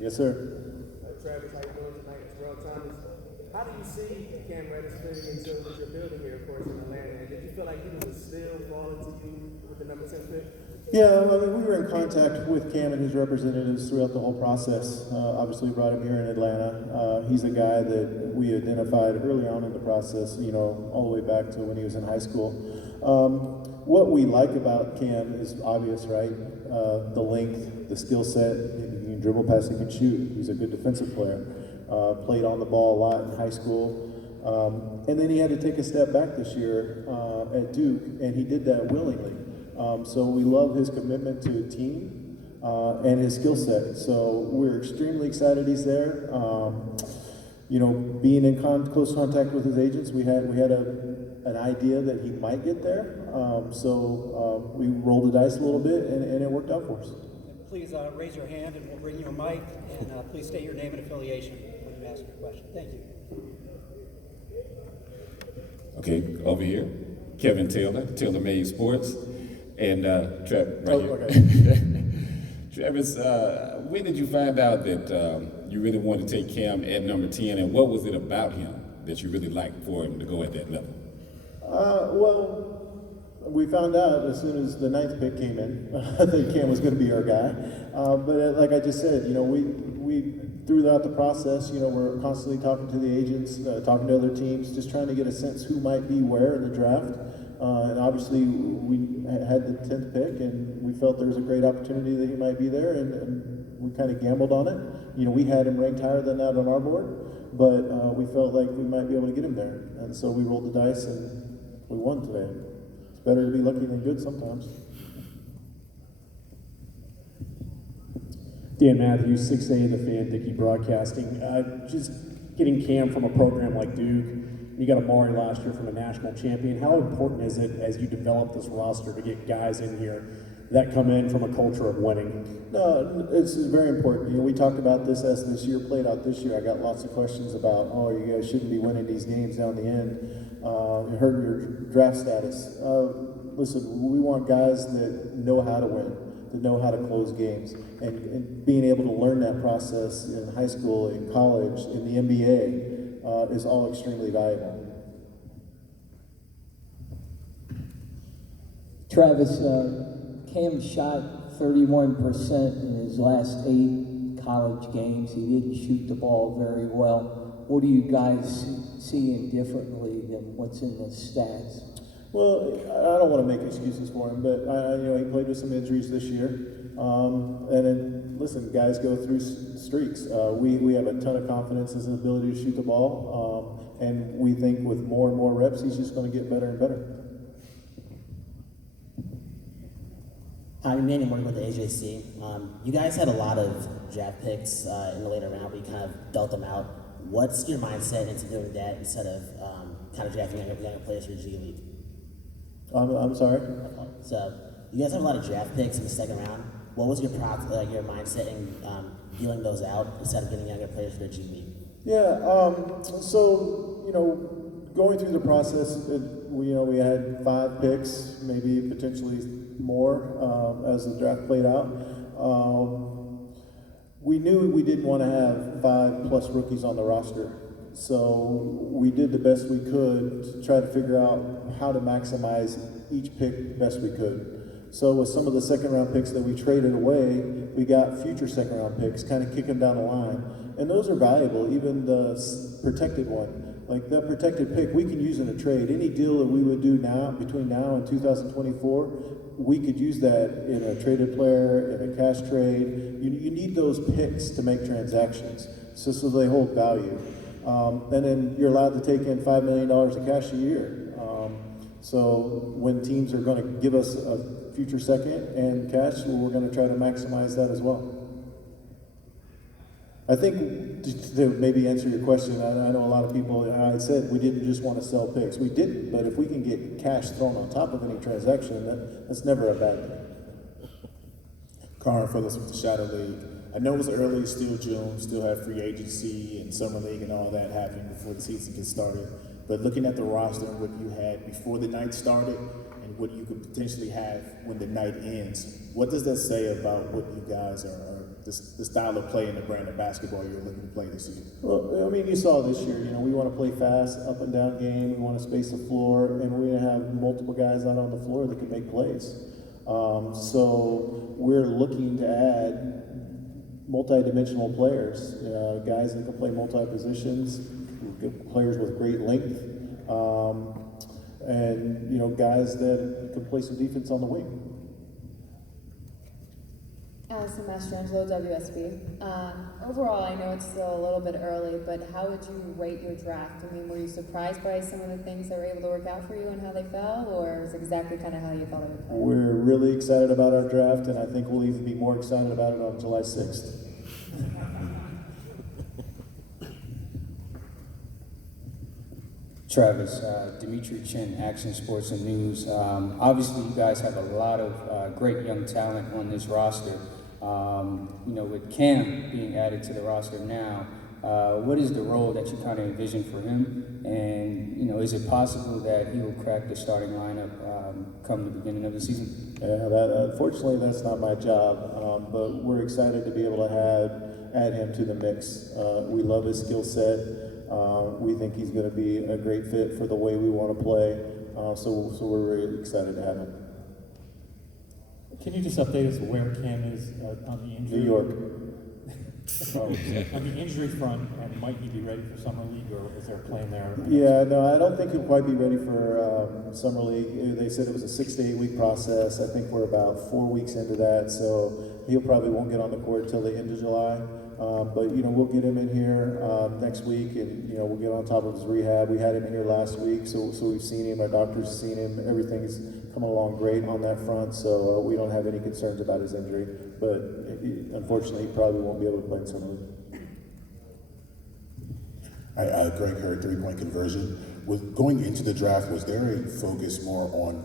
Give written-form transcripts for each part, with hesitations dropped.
Yes, sir. Travis, how you doing tonight? It's Terrell Thomas. How do you see Cam Reddish fitting into what you're building here, of course, in Atlanta? And did you feel like he was a steal falling to you with the number 10 pick? Yeah, I mean, we were in contact with Cam and his representatives throughout the whole process. Obviously, we brought him here in Atlanta. He's a guy that we identified early on in the process, you know, all the way back to when he was in high school. What we like about Cam is obvious, right? The length, the skill set. He can dribble, pass, he can shoot. He's a good defensive player. Played on the ball a lot in high school. And then he had to take a step back this year at Duke, and he did that willingly. So we love his commitment to a team and his skill set. So we're extremely excited he's there. You know, being in close contact with his agents, we had an idea that he might get there. So we rolled the dice a little bit, and it worked out for us. Please raise your hand, and we'll bring you a mic. And please state your name and affiliation when you ask your question. Thank you. Okay, over here, Kevin Taylor, Taylor Made Sports, and Travis, right here. Okay. Travis, when did you find out that you really wanted to take Cam at number 10, and what was it about him that you really liked for him to go at that level? Well, we found out as soon as the 9th pick came in. I think Cam was going to be our guy. But like I just said, you know, we throughout the process, you know, we're constantly talking to the agents, talking to other teams, just trying to get a sense who might be where in the draft. And obviously, we had the 10th pick, and we felt there was a great opportunity that he might be there, and we kind of gambled on it. You know, we had him ranked higher than that on our board, but we felt like we might be able to get him there. And so we rolled the dice, and we won today. It's better to be lucky than good sometimes. Dan Matthews, 6A, The Fan, Dickey Broadcasting. Just getting Cam from a program like Duke, you got Amari last year from a national champion. How important is it as you develop this roster to get guys in here that come in from a culture of winning? No, it's very important. You know, we talked about this as this year played out this year. I got lots of questions about, oh, you guys shouldn't be winning these games down the end. You heard your draft status. Listen, we want guys that know how to win, that know how to close games, and being able to learn that process in high school, in college, in the NBA is all extremely valuable. Travis, Cam shot 31% in his last 8 college games. He didn't shoot the ball very well. What do you guys see differently than what's in the stats? Well, I don't want to make excuses for him, but you know, he played with some injuries this year. And then, listen, guys go through streaks. We have a ton of confidence in his ability to shoot the ball, and we think with more and more reps, he's just going to get better and better. I'm Manny Morgan with the AJC. You guys had a lot of draft picks in the later round, but you kind of dealt them out. What's your mindset into doing that instead of kind of drafting younger players for G League? I'm sorry? So you guys have a lot of draft picks in the second round. What was your your mindset in dealing those out instead of getting younger players for the G League? Yeah, so, you know, going through the process, we had 5 picks, maybe potentially more as the draft played out. We knew we didn't want to have 5+ rookies on the roster. So we did the best we could to try to figure out how to maximize each pick best we could. So with some of the second round picks that we traded away, we got future second round picks, kind of kick them down the line. And those are valuable, even the protected one. Like that protected pick, we can use in a trade. Any deal that we would do now, between now and 2024, we could use that in a traded player, in a cash trade. You need those picks to make transactions, so they hold value. And then you're allowed to take in $5 million of cash a year. So when teams are going to give us a future second and cash, well, we're going to try to maximize that as well. I think to maybe answer your question, I know a lot of people, I said we didn't just want to sell picks. We didn't, but if we can get cash thrown on top of any transaction, that's never a bad thing. Carl Phillips with the Shadow League. I know it was early, still June, still have free agency and summer league and all that happening before the season gets started. But looking at the roster and what you had before the night started and what you could potentially have when the night ends, what does that say about what you guys are the style of play and the brand of basketball you're looking to play this year? Well, I mean, you saw this year, we want to play fast, up and down game, we want to space the floor, and we're going to have multiple guys out on the floor that can make plays. So we're looking to add multi-dimensional players, guys that can play multi-positions, players with great length, and guys that can play some defense on the wing. Allison Mastrangelo, WSB. Overall, I know it's still a little bit early, but how would you rate your draft? I mean, were you surprised by some of the things that were able to work out for you and how they fell, or is it exactly kind of how you thought it would play? We're really excited about our draft, and I think we'll even be more excited about it on July 6th. Travis, Dimitri Chen, Action Sports and News. Obviously, you guys have a lot of great young talent on this roster. With Cam being added to the roster now, what is the role that you kind of envision for him? And, is it possible that he will crack the starting lineup come the beginning of the season? Yeah, unfortunately, that's not my job, but we're excited to be able to add him to the mix. We love his skill set. We think he's going to be a great fit for the way we want to play, so we're really excited to have him. Can you just update us where Cam is on the injury? New York. On the injury front, and might he be ready for summer league, or is there a plan there? Yeah, no, I don't think he'll quite be ready for summer league. They said it was a 6 to 8 week process. I think we're about 4 weeks into that, so he'll probably won't get on the court till the end of July. But we'll get him in here next week, and we'll get on top of his rehab. We had him in here last week, so we've seen him. Our doctor's seen him. Everything's coming along great on that front, so we don't have any concerns about his injury. But unfortunately, he probably won't be able to play in summer league. Greg Hurd, 3-point conversion. With going into the draft, was there a focus more on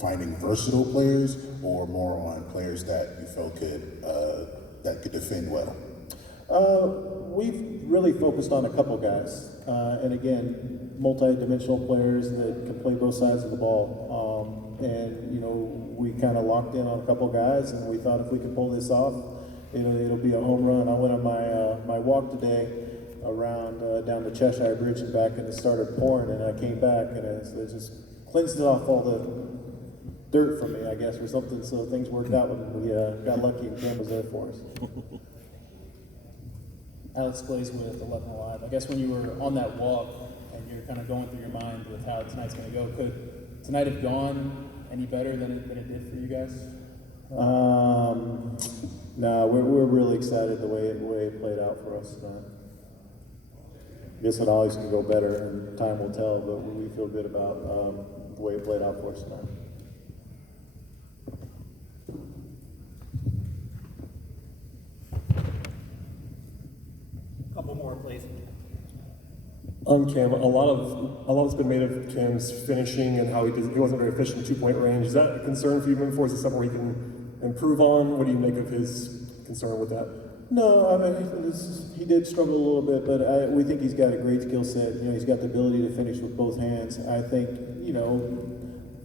finding versatile players, or more on players that you felt could defend well? We've really focused on a couple guys, and again, multi-dimensional players that can play both sides of the ball. We kind of locked in on a couple guys, and we thought if we could pull this off, it'll be a home run. I went on my walk today around down the Cheshire Bridge and back, and it started pouring, and I came back, and it just cleansed it off all the dirt from me, I guess, or something. So things worked out when we got lucky, and Cam was there for us. Alex Glaze with 11 Alive. I guess when you were on that walk and you're kind of going through your mind with how tonight's going to go, could tonight have gone any better than it did for you guys? No, we're really excited the way it played out for us tonight. I guess it always can go better, and time will tell, but we feel good about the way it played out for us tonight. Couple more, please. Cam, a lot has been made of Cam's finishing and how he wasn't very efficient in 2-point range. Is that a concern for you moving forward? Is it something where he can improve on? What do you make of his concern with that? No, I mean, he did struggle a little bit, but we think he's got a great skill set. He's got the ability to finish with both hands. I think,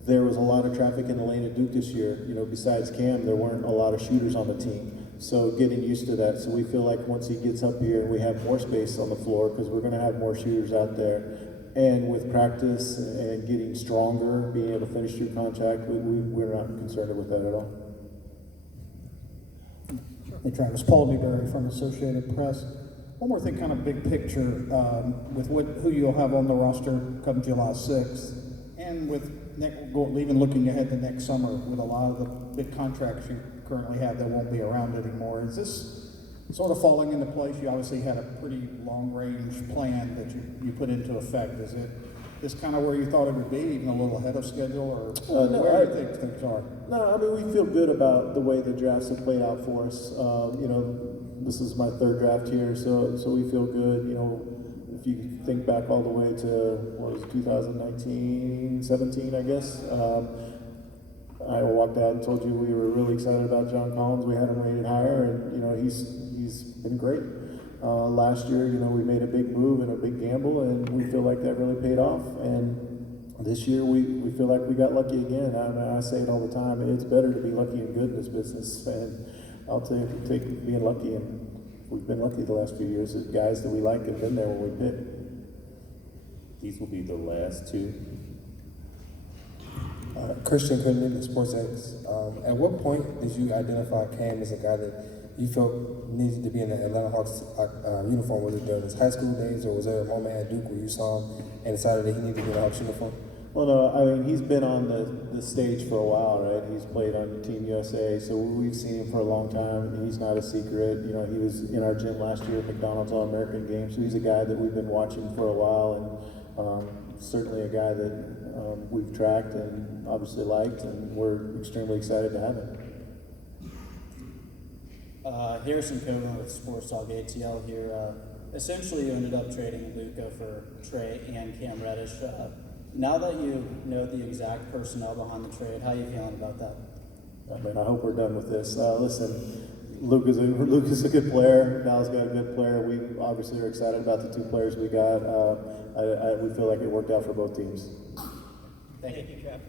there was a lot of traffic in the lane at Duke this year. Besides Cam, there weren't a lot of shooters on the team. So getting used to that. So we feel like once he gets up here, we have more space on the floor because we're going to have more shooters out there. And with practice and getting stronger, being able to finish through contact, we're not concerned with that at all. Hey Travis, Paul Newberry from Associated Press. One more thing, kind of big picture, with who you'll have on the roster come July 6th, and with even looking ahead to next summer with a lot of the big contracts you currently have that won't be around anymore. Is this sort of falling into place? You obviously had a pretty long-range plan that you put into effect. Is it this kind of where you thought it would be, even a little ahead of schedule, or where do you think things are? No, I mean, we feel good about the way the drafts have played out for us. This is my third draft here, so we feel good. If you think back all the way to, 2019, 17, I guess. I walked out and told you we were really excited about John Collins. We had him rated higher, and he's been great. Last year, we made a big move and a big gamble, and we feel like that really paid off. And this year, we feel like we got lucky again. I say it all the time. It's better to be lucky and good in this business. And I'll take being lucky, and we've been lucky the last few years. The guys that we like have been there when we pick. These will be the last two. Christian Goodman, SportsX. At what point did you identify Cam as a guy that you felt needed to be in the Atlanta Hawks uniform? Was it during his high school days, or was there a moment at Duke where you saw him and decided that he needed to be in the Hawks uniform? Well, no, I mean, he's been on the stage for a while, right? He's played on Team USA, so we've seen him for a long time, and he's not a secret. You know, he was in our gym last year at McDonald's All-American Games, so he's a guy that we've been watching for a while, and certainly a guy that we've tracked and obviously liked, and we're extremely excited to have him. Harrison Cogan with Sports Talk ATL here. Essentially, you ended up trading Luka for Trey and Cam Reddish. Now that you know the exact personnel behind the trade, how are you feeling about that? I mean, I hope we're done with this. Listen, Luka's a good player. Dallas got a good player. We obviously are excited about the two players we got. We feel like it worked out for both teams. Thank you, Jeff.